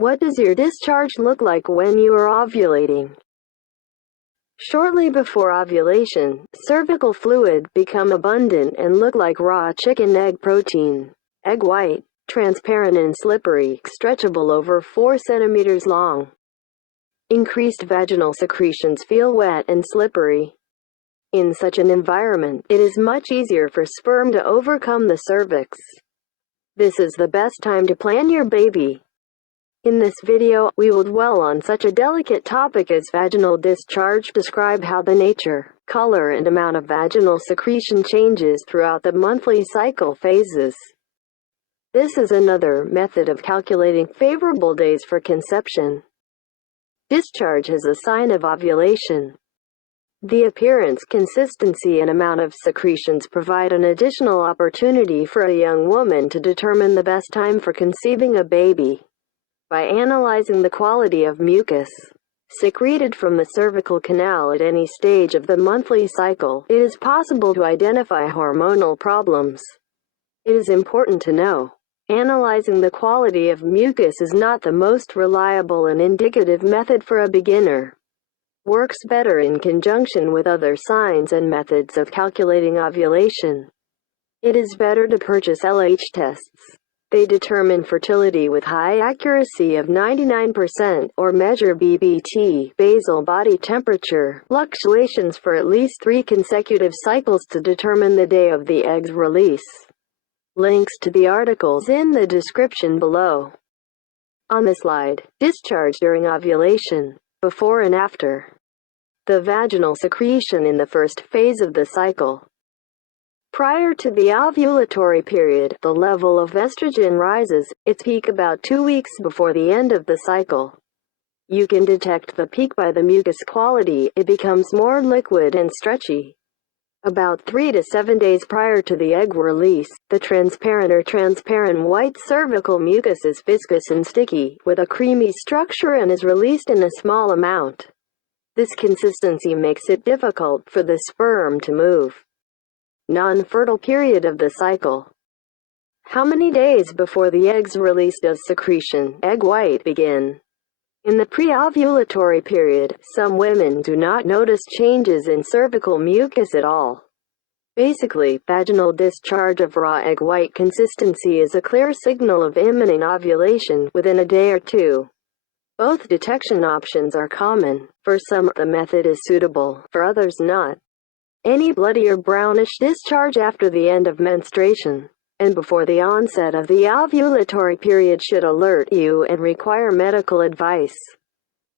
What does your discharge look like when you are ovulating? Shortly before ovulation, cervical fluid become abundant and look like raw chicken egg protein. Egg white, transparent and slippery, stretchable over 4 centimeters long. Increased vaginal secretions feel wet and slippery. In such an environment, it is much easier for sperm to overcome the cervix. This is the best time to plan your baby. In this video, we will dwell on such a delicate topic as vaginal discharge, describe how the nature, color and amount of vaginal secretion changes throughout the monthly cycle phases. This is another method of calculating favorable days for conception. Discharge is a sign of ovulation. The appearance, consistency and amount of secretions provide an additional opportunity for a young woman to determine the best time for conceiving a baby. By analyzing the quality of mucus secreted from the cervical canal at any stage of the monthly cycle, it is possible to identify hormonal problems. It is important to know, analyzing the quality of mucus is not the most reliable and indicative method for a beginner. Works better in conjunction with other signs and methods of calculating ovulation. It is better to purchase LH tests. They determine fertility with high accuracy of 99%, or measure BBT, basal body temperature, fluctuations for at least 3 consecutive cycles to determine the day of the egg's release. Links to the articles in the description below. On the slide, discharge during ovulation, before and after. The vaginal secretion in the first phase of the cycle. Prior to the ovulatory period, the level of estrogen rises, its peak about 2 weeks before the end of the cycle. You can detect the peak by the mucus quality, it becomes more liquid and stretchy. About 3 to 7 days prior to the egg release, the transparent or transparent white cervical mucus is viscous and sticky, with a creamy structure and is released in a small amount. This consistency makes it difficult for the sperm to move. Non-fertile period of the cycle. How many days before the egg's release does secretion, egg white, begin? In the pre-ovulatory period, some women do not notice changes in cervical mucus at all. Basically, vaginal discharge of raw egg white consistency is a clear signal of imminent ovulation within a day or two. Both detection options are common. For some, the method is suitable, for others not. Any bloody or brownish discharge after the end of menstruation and before the onset of the ovulatory period should alert you and require medical advice.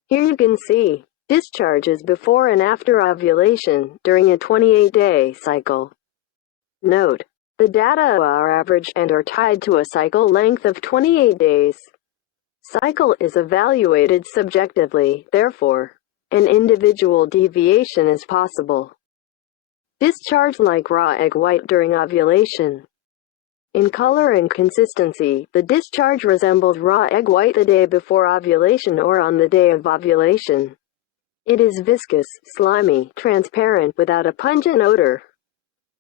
Here you can see discharges before and after ovulation during a 28-day cycle. Note: the data are average and are tied to a cycle length of 28 days. Cycle is evaluated subjectively, therefore, an individual deviation is possible. Discharge like raw egg white during ovulation. In color and consistency, the discharge resembles raw egg white the day before ovulation or on the day of ovulation. It is viscous, slimy, transparent without a pungent odor.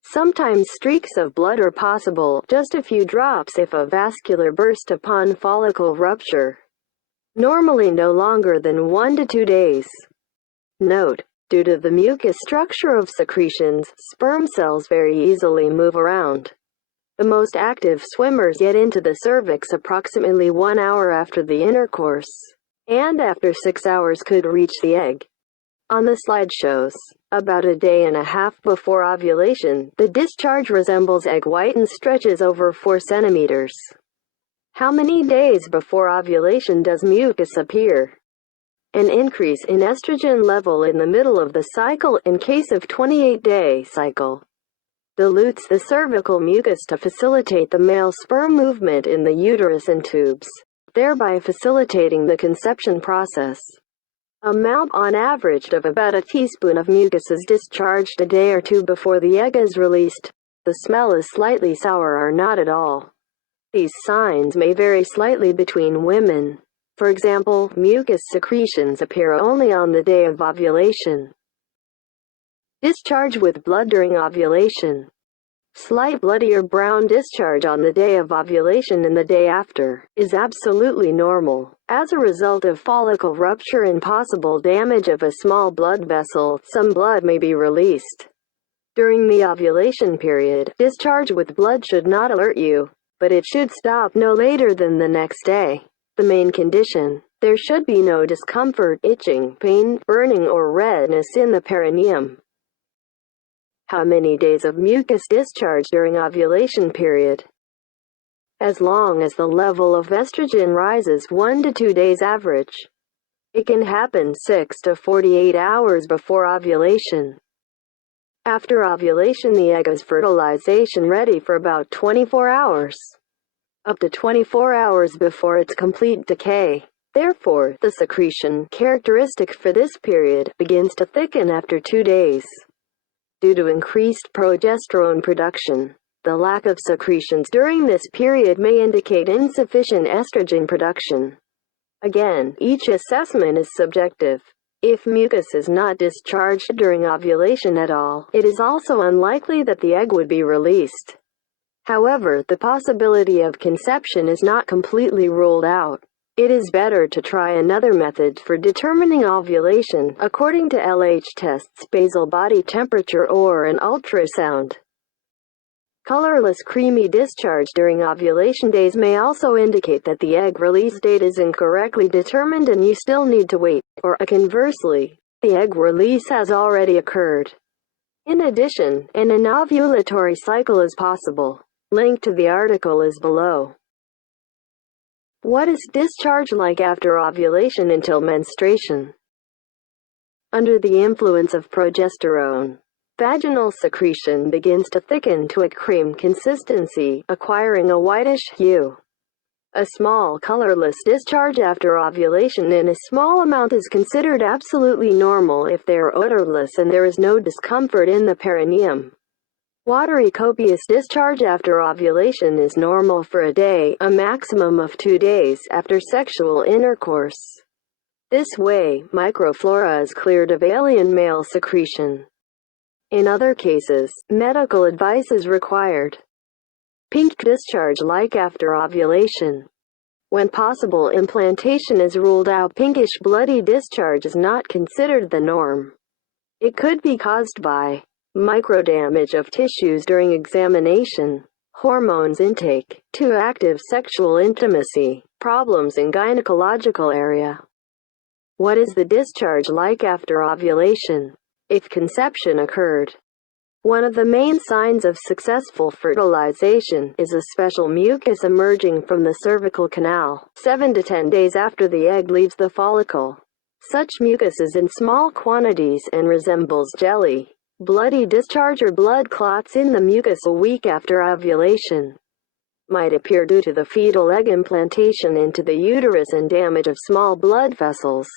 Sometimes streaks of blood are possible, just a few drops if a vascular burst upon follicle rupture. Normally no longer than 1 to 2 days. Note: due to the mucus structure of secretions, sperm cells very easily move around. The most active swimmers get into the cervix approximately 1 hour after the intercourse, and after 6 hours could reach the egg. On the slide shows, about a day and a half before ovulation, the discharge resembles egg white and stretches over 4 centimeters. How many days before ovulation does mucus appear? An increase in estrogen level in the middle of the cycle in case of 28-day cycle dilutes the cervical mucus to facilitate the male sperm movement in the uterus and tubes, thereby facilitating the conception process. Amount on average of about a teaspoon of mucus is discharged a day or two before the egg is released. The smell is slightly sour or not at all. These signs may vary slightly between women. For example, mucus secretions appear only on the day of ovulation. Discharge with blood during ovulation. Slight bloody or brown discharge on the day of ovulation and the day after is absolutely normal. As a result of follicle rupture and possible damage of a small blood vessel, some blood may be released. During the ovulation period, discharge with blood should not alert you, but it should stop no later than the next day. The main condition: there should be no discomfort, itching, pain, burning, or redness in the perineum. How many days of mucus discharge during ovulation period? As long as the level of estrogen rises 1 to 2 days average. It can happen 6 to 48 hours before ovulation. After ovulation, the egg is fertilization ready for about 24 hours. Up to 24 hours before its complete decay. Therefore, the secretion, characteristic for this period, begins to thicken after 2 days. Due to increased progesterone production, the lack of secretions during this period may indicate insufficient estrogen production. Again, each assessment is subjective. If mucus is not discharged during ovulation at all, it is also unlikely that the egg would be released. However, the possibility of conception is not completely ruled out. It is better to try another method for determining ovulation, according to LH tests, basal body temperature, or an ultrasound. Colorless creamy discharge during ovulation days may also indicate that the egg release date is incorrectly determined and you still need to wait, or, conversely, the egg release has already occurred. In addition, an anovulatory cycle is possible. Link to the article is below. What is discharge like after ovulation until menstruation? Under the influence of progesterone, vaginal secretion begins to thicken to a cream consistency, acquiring a whitish hue. A small colorless discharge after ovulation in a small amount is considered absolutely normal if they are odorless and there is no discomfort in the perineum. Watery copious discharge after ovulation is normal for a day, a maximum of 2 days, after sexual intercourse. This way, microflora is cleared of alien male secretion. In other cases, medical advice is required. Pink discharge like after ovulation. When possible, implantation is ruled out. Pinkish bloody discharge is not considered the norm. It could be caused by microdamage of tissues during examination, hormones intake, too active sexual intimacy, problems in gynecological area. What is the discharge like after ovulation? If conception occurred. One of the main signs of successful fertilization is a special mucus emerging from the cervical canal, 7 to 10 days after the egg leaves the follicle. Such mucus is in small quantities and resembles jelly. Bloody discharge or blood clots in the mucus a week after ovulation might appear due to the fetal egg implantation into the uterus and damage of small blood vessels.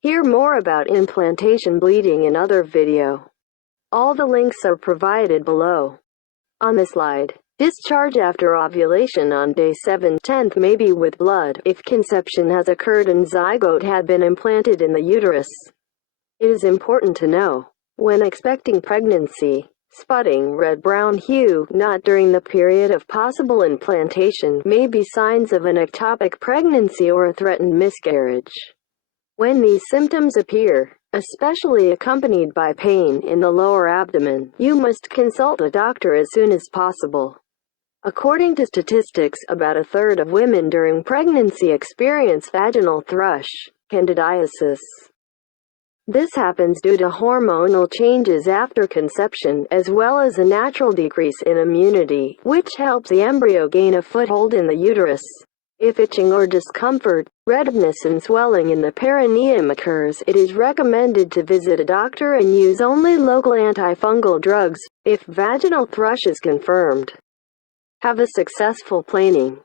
Hear more about implantation bleeding in other video. All the links are provided below. On this slide, discharge after ovulation on day 7/10 may be with blood if conception has occurred and zygote had been implanted in the uterus. It is important to know, when expecting pregnancy, spotting red-brown hue, not during the period of possible implantation, may be signs of an ectopic pregnancy or a threatened miscarriage. When these symptoms appear, especially accompanied by pain in the lower abdomen, you must consult a doctor as soon as possible. According to statistics, about a third of women during pregnancy experience vaginal thrush, candidiasis. This happens due to hormonal changes after conception, as well as a natural decrease in immunity, which helps the embryo gain a foothold in the uterus. If itching or discomfort, redness and swelling in the perineum occurs, it is recommended to visit a doctor and use only local antifungal drugs. If vaginal thrush is confirmed, have a successful planing.